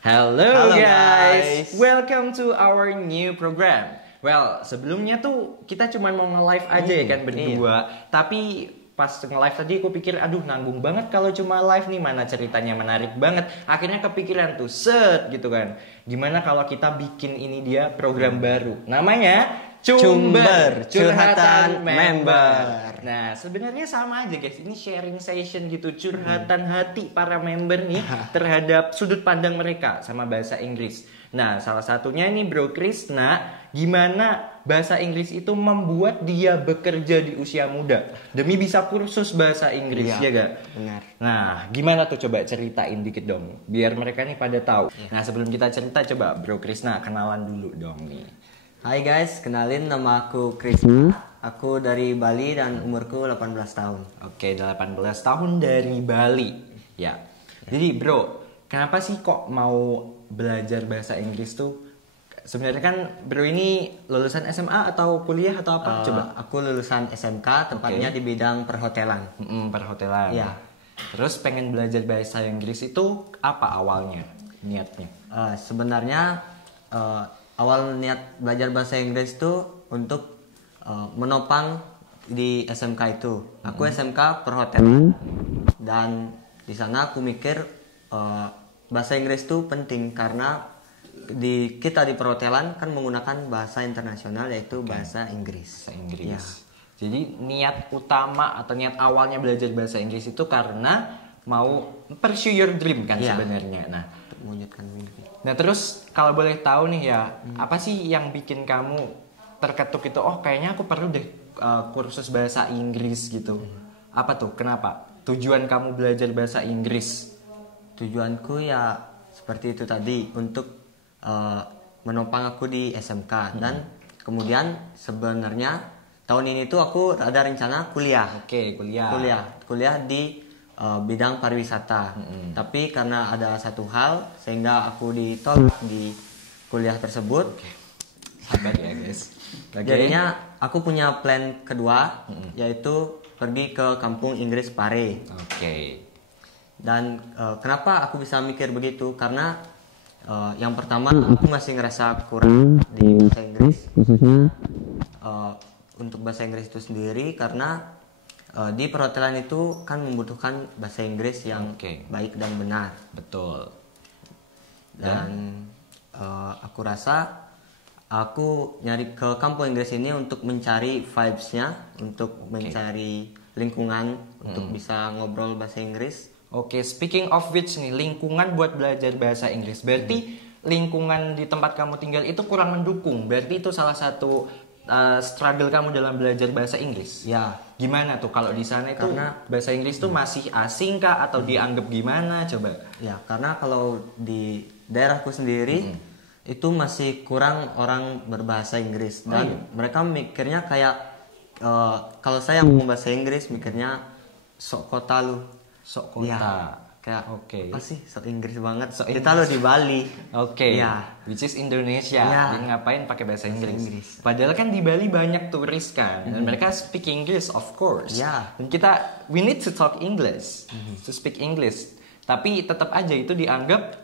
Hello Halo guys, guys. welcome to our new program. Well, sebelumnya tuh kita cuma mau nge-live aja ya kan berdua. Tapi pas nge-live tadi aku pikir aduh nanggung banget kalau cuma live nih, mana ceritanya menarik banget. Akhirnya kepikiran tuh set gitu kan. Gimana kalau kita bikin ini dia program baru. Namanya Cumber, curhatan member. Nah, sebenarnya sama aja guys. Ini sharing session gitu, curhatan hati para member nih terhadap sudut pandang mereka sama bahasa Inggris. Nah, salah satunya ini Bro Krisna, gimana bahasa Inggris itu membuat dia bekerja di usia muda demi bisa kursus bahasa Inggris, ya gak? Benar. Nah, gimana tuh, coba ceritain dikit dong, biar mereka nih pada tahu. Nah, sebelum kita cerita, coba Bro Krisna kenalan dulu dong nih. Hai guys, kenalin nama aku Krisna. Aku dari Bali dan umurku 18 tahun. Oke, 18 tahun dari Bali. Ya. Jadi, Bro, kenapa sih kok mau belajar bahasa Inggris tuh? Sebenarnya kan Bro ini lulusan SMA atau kuliah atau apa? Coba. Aku lulusan SMK, tepatnya di bidang perhotelan. Perhotelan. Ya. Terus pengen belajar bahasa Inggris itu apa awalnya? Niatnya? Sebenarnya awal niat belajar bahasa Inggris itu untuk menopang di SMK itu. Aku SMK perhotelan dan di sana aku mikir bahasa Inggris itu penting karena kita di perhotelan kan menggunakan bahasa internasional yaitu bahasa Inggris. Bahasa Inggris. Ya. Jadi niat utama atau niat awalnya belajar bahasa Inggris itu karena mau pursue your dream kan sebenarnya. Nah, Mewujudkan mimpi. Nah terus kalau boleh tahu nih ya, apa sih yang bikin kamu terketuk itu? Oh kayaknya aku perlu deh kursus bahasa Inggris gitu. Apa tuh? Kenapa? Tujuan kamu belajar bahasa Inggris? Tujuanku ya seperti itu tadi untuk menopang aku di SMK dan kemudian sebenarnya tahun ini tuh aku ada rencana kuliah. Oke, Kuliah di bidang pariwisata. Tapi karena ada satu hal sehingga aku ditolak di kuliah tersebut. Sabar ya guys. Jadinya aku punya plan kedua yaitu pergi ke kampung Inggris Pare. Oke. Dan kenapa aku bisa mikir begitu? Karena yang pertama aku masih ngerasa kurang di bahasa Inggris, khususnya untuk bahasa Inggris itu sendiri karena di perhotelan itu kan membutuhkan bahasa Inggris yang baik dan benar. Betul. Dan aku rasa aku nyari ke kampung Inggris ini untuk mencari vibes-nya, untuk mencari lingkungan untuk bisa ngobrol bahasa Inggris. Oke, speaking of which nih, lingkungan buat belajar bahasa Inggris. Berarti lingkungan di tempat kamu tinggal itu kurang mendukung. Berarti itu salah satu struggle kamu dalam belajar bahasa Inggris. Ya. Gimana tuh kalau di sana itu Karena bahasa Inggris tuh masih asing kah atau dianggap gimana? Coba. Ya, karena kalau di daerahku sendiri itu masih kurang orang berbahasa Inggris dan mereka mikirnya kayak kalau saya ngomong bahasa Inggris mikirnya sok kota lu. Sok kota. Ya, kayak apa sih sok Inggris banget. Sok Kita lo di Bali. Ya. Which is Indonesia. Ya. Jadi ngapain pakai bahasa Inggris? Padahal kan di Bali banyak turis kan dan mereka speak English of course. Ya. Dan we need to talk English, to speak English. Tapi tetap aja itu dianggap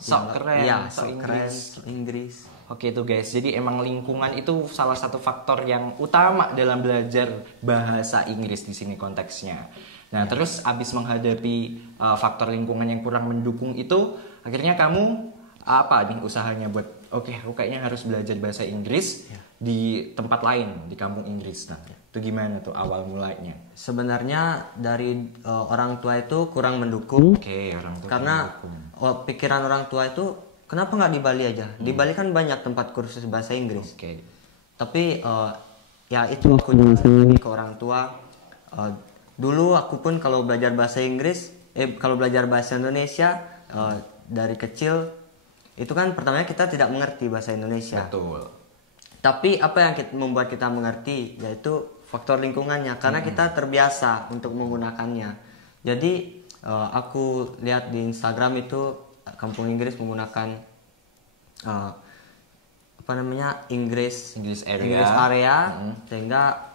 sok keren, sok Inggris. Sok Inggris. Oke tuh guys, jadi emang lingkungan itu salah satu faktor yang utama dalam belajar bahasa Inggris di sini konteksnya. Nah terus abis menghadapi faktor lingkungan yang kurang mendukung itu, akhirnya kamu apa nih usahanya buat aku kayaknya harus belajar bahasa Inggris di tempat lain, di kampung Inggris. Nah itu gimana tuh awal mulainya? Sebenarnya dari orang tua itu kurang mendukung. Orang tua karena pikiran orang tua itu kenapa nggak di Bali aja? Di Bali kan banyak tempat kursus bahasa Inggris. Tapi ya itu aku jelasin lagi ke orang tua. Dulu aku pun kalau belajar bahasa Inggris, kalau belajar bahasa Indonesia dari kecil itu kan pertamanya kita tidak mengerti bahasa Indonesia. Betul. Tapi apa yang membuat kita mengerti yaitu faktor lingkungannya karena kita terbiasa untuk menggunakannya. Jadi aku lihat di Instagram itu kampung Inggris menggunakan Inggris area sehingga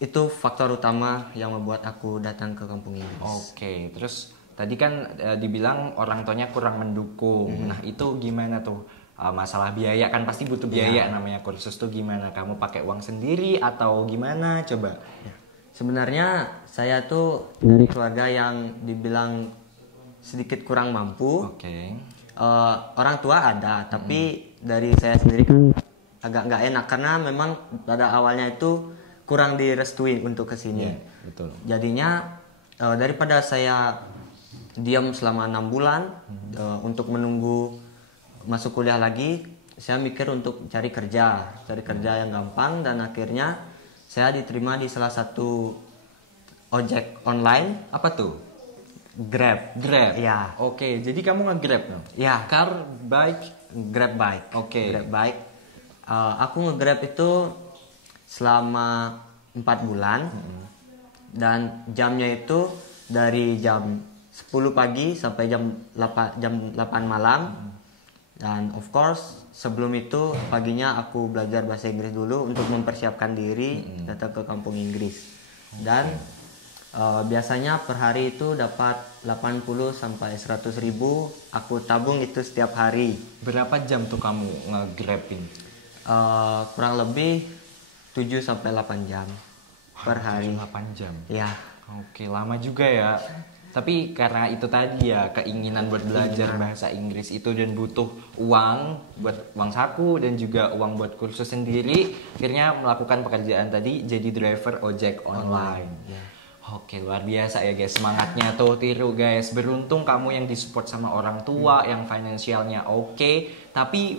itu faktor utama yang membuat aku datang ke kampung Inggris. Terus tadi kan dibilang orang tuanya kurang mendukung. Nah itu gimana tuh? Masalah biaya kan pasti butuh biaya, namanya kursus tuh gimana? Kamu pakai uang sendiri atau gimana? Coba. Sebenarnya saya tuh dari keluarga yang dibilang sedikit kurang mampu. Oke. Orang tua ada, tapi dari saya sendiri kan agak nggak enak karena memang pada awalnya itu kurang direstui untuk kesini. Betul. Jadinya daripada saya diam selama 6 bulan untuk menunggu masuk kuliah lagi, saya mikir untuk cari kerja yang gampang, dan akhirnya saya diterima di salah satu ojek online. Apa tuh? Grab. Ya. Oke, jadi kamu nge-Grab no? Ya. Car, bike, Grab bike. Oke. Grab bike. Aku nge-Grab itu selama 4 bulan. Dan jamnya itu dari jam 10 pagi sampai jam 8 malam. Dan of course sebelum itu paginya aku belajar bahasa Inggris dulu untuk mempersiapkan diri datang ke kampung Inggris. Dan biasanya per hari itu dapat 80 sampai 100 ribu. Aku tabung itu setiap hari. Berapa jam tuh kamu nge-Grabin? Kurang lebih 7 sampai 8 jam per hari. 8 jam. Ya. Oke, lama juga ya. Tapi karena itu tadi ya, keinginan buat belajar bahasa Inggris itu dan butuh uang buat uang saku dan juga uang buat kursus sendiri, akhirnya melakukan pekerjaan tadi jadi driver ojek online. Oke, luar biasa ya guys, semangatnya tuh tiru guys. Beruntung kamu yang disupport sama orang tua, yang finansialnya oke, tapi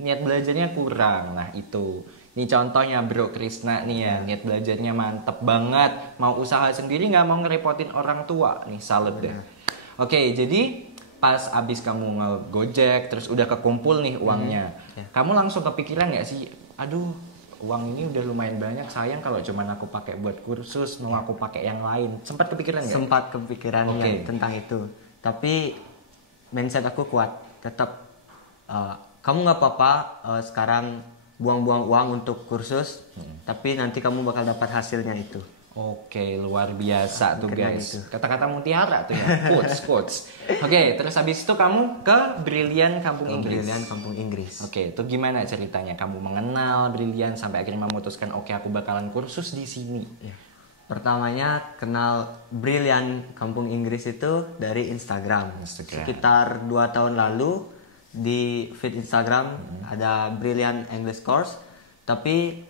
niat belajarnya kurang. Nah itu, ini contohnya Bro Krisna nih ya, niat belajarnya mantep banget. Mau usaha sendiri nggak mau ngerepotin orang tua, nih salut deh. Oke, jadi pas abis kamu nge-Gojek, terus udah kekumpul nih uangnya, kamu langsung kepikiran nggak sih, aduh uang ini udah lumayan banyak, sayang kalau cuman aku pakai buat kursus, mau aku pakai yang lain. Sempat kepikiran nggak? Sempat kepikiran tentang itu. Tapi mindset aku kuat. Tetap kamu nggak apa-apa sekarang buang-buang uang untuk kursus, tapi nanti kamu bakal dapat hasilnya itu. Oke, luar biasa tuh guys. Gitu. Kata-kata mutiara tuh ya, quotes. Oke, terus habis itu kamu ke Brilliant Kampung Inggris. Brilliant Kampung Inggris. Oke, itu gimana ceritanya? Kamu mengenal Brilliant sampai akhirnya memutuskan, oke aku bakalan kursus di sini. Pertamanya kenal Brilliant Kampung Inggris itu dari Instagram. Sekitar 2 tahun lalu di feed Instagram ada Brilliant English Course, tapi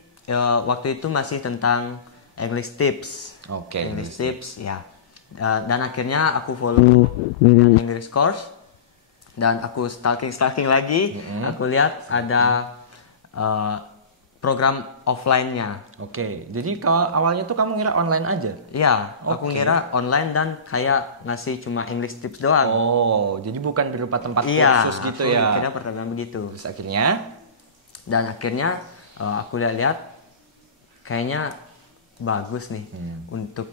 waktu itu masih tentang English Tips. Oke. English Tips ya. Dan akhirnya aku follow Brilliant English Course dan aku stalking lagi. Aku lihat ada program offline-nya. Oke, jadi kalau awalnya tuh kamu ngira online aja? Iya, aku ngira online dan kayak ngasih cuma English tips doang. Oh, jadi bukan berupa tempat kursus gitu ya? Iya, kira pertama begitu. Terus akhirnya? Dan akhirnya aku lihat-lihat kayaknya bagus nih untuk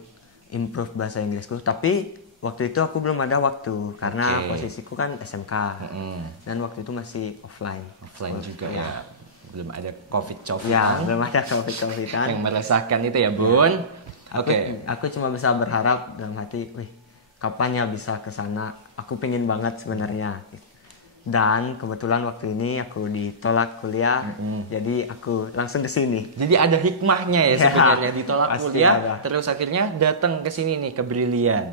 improve bahasa Inggrisku. Tapi waktu itu aku belum ada waktu karena posisiku kan SMK. Dan waktu itu masih offline. Offline juga ya. Belum ada COVID-19. Ya, belum ada COVID-19 kan. Yang meresahkan itu ya, Bun. Aku cuma bisa berharap dalam hati, wih, kapan ya bisa ke sana? Aku pengen banget sebenarnya. Dan kebetulan waktu ini aku ditolak kuliah, jadi aku langsung ke sini. Jadi ada hikmahnya ya sebenarnya, ditolak kuliah, ada. terus akhirnya datang ke sini nih ke Brilliant.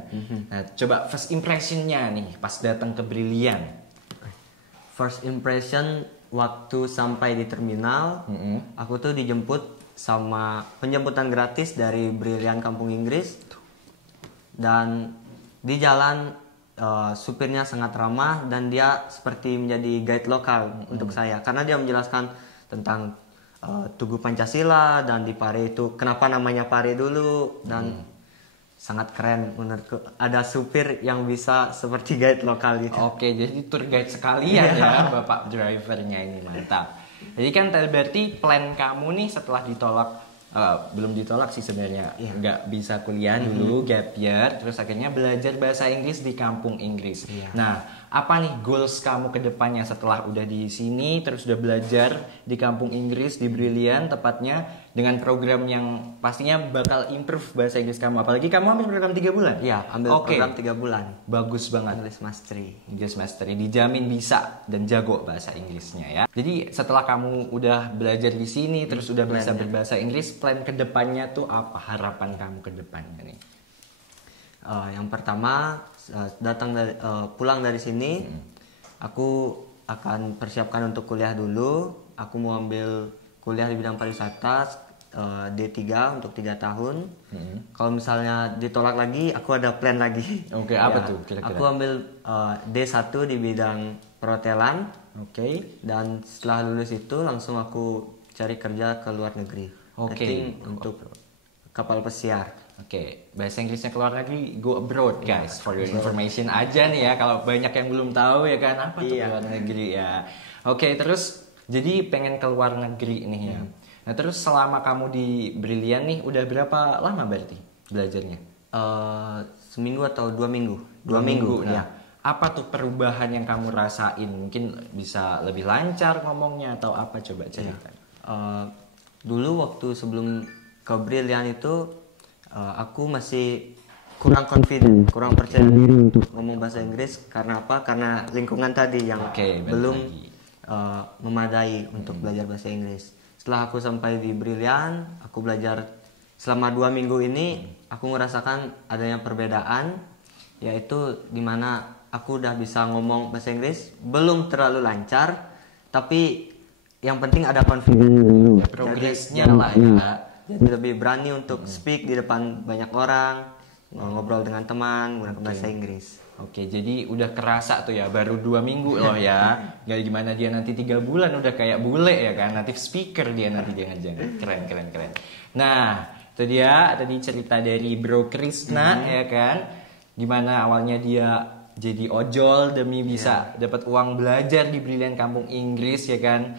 Nah, coba first impressionnya nih pas datang ke Brilliant. First impression waktu sampai di terminal, aku tuh dijemput sama penjemputan gratis dari Brilliant Kampung Inggris. Dan di jalan supirnya sangat ramah dan dia seperti menjadi guide lokal untuk saya karena dia menjelaskan tentang Tugu Pancasila dan di Pare itu kenapa namanya Pare dulu, dan sangat keren menurutku ada supir yang bisa seperti guide lokal gitu. Oke, jadi tour guide sekalian ya Bapak drivernya ini, mantap. Jadi kan berarti plan kamu nih setelah ditolak, belum ditolak sih sebenarnya, nggak bisa kuliah dulu, gap year, terus akhirnya belajar bahasa Inggris di Kampung Inggris. Nah, apa nih goals kamu ke depannya setelah udah di sini, terus udah belajar di Kampung Inggris, di Brilliant tepatnya, dengan program yang pastinya bakal improve bahasa Inggris kamu. Apalagi kamu ambil program 3 bulan. Iya, ambil program 3 bulan. Bagus banget. English Mastery. English Mastery dijamin bisa dan jago bahasa Inggrisnya ya. Jadi setelah kamu udah belajar di sini terus udah bisa berbahasa Inggris, plan kedepannya tuh apa? Harapan kamu ke depannya nih? Yang pertama pulang dari sini, aku akan persiapkan untuk kuliah dulu. Aku mau ambil kuliah di bidang pariwisata D3 untuk 3 tahun. Kalau misalnya ditolak lagi, aku ada plan lagi. Oke, apa tuh kira-kira? Aku ambil D1 di bidang perhotelan. Oke. Dan setelah lulus itu langsung aku cari kerja ke luar negeri. Oke. Untuk kapal pesiar. Oke, bahasa Inggrisnya keluar negeri, go abroad guys. For your information aja nih ya, kalau banyak yang belum tahu ya kan apa tuh keluar negeri ya. Oke, terus jadi pengen keluar negeri nih ya. Nah terus selama kamu di Brilian nih udah berapa lama berarti belajarnya? Seminggu atau 2 minggu? 2 minggu. Nah, apa tuh perubahan yang kamu rasain? Mungkin bisa lebih lancar ngomongnya atau apa, coba cerita. Dulu waktu sebelum ke Brilian itu aku masih kurang confident, kurang percaya diri untuk ngomong bahasa Inggris. Karena apa? Karena lingkungan tadi yang belum memadai untuk belajar bahasa Inggris. Setelah aku sampai di Brilian, aku belajar selama 2 minggu ini, aku merasakan adanya perbedaan, yaitu dimana aku udah bisa ngomong bahasa Inggris, belum terlalu lancar, tapi yang penting ada confidence dulu. Progresnya lah ya. Jadi lebih berani untuk speak di depan banyak orang, ngobrol dengan teman, menggunakan bahasa Inggris. Oke, jadi udah kerasa tuh ya, baru 2 minggu loh ya. Gak gimana dia nanti 3 bulan udah kayak bule ya kan, native speaker dia nanti jangan-jangan. Keren. Nah, itu dia tadi cerita dari Bro Krisna ya kan. Gimana awalnya dia jadi ojol demi bisa dapat uang belajar di Brilian Kampung Inggris ya kan.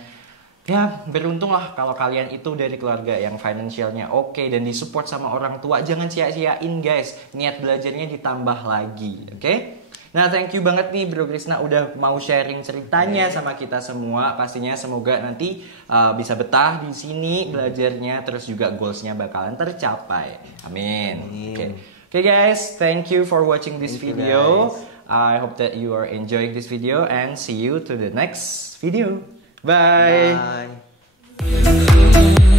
Ya beruntung lah kalau kalian itu dari keluarga yang financialnya oke dan disupport sama orang tua. Jangan sia-siain guys, niat belajarnya ditambah lagi, oke? Nah thank you banget nih Bro Krisna udah mau sharing ceritanya sama kita semua. Pastinya semoga nanti bisa betah di sini belajarnya, terus juga goalsnya bakalan tercapai. Amin. Oke guys, thank you for watching this video. I hope that you are enjoying this video and see you to the next video. Bye. Bye.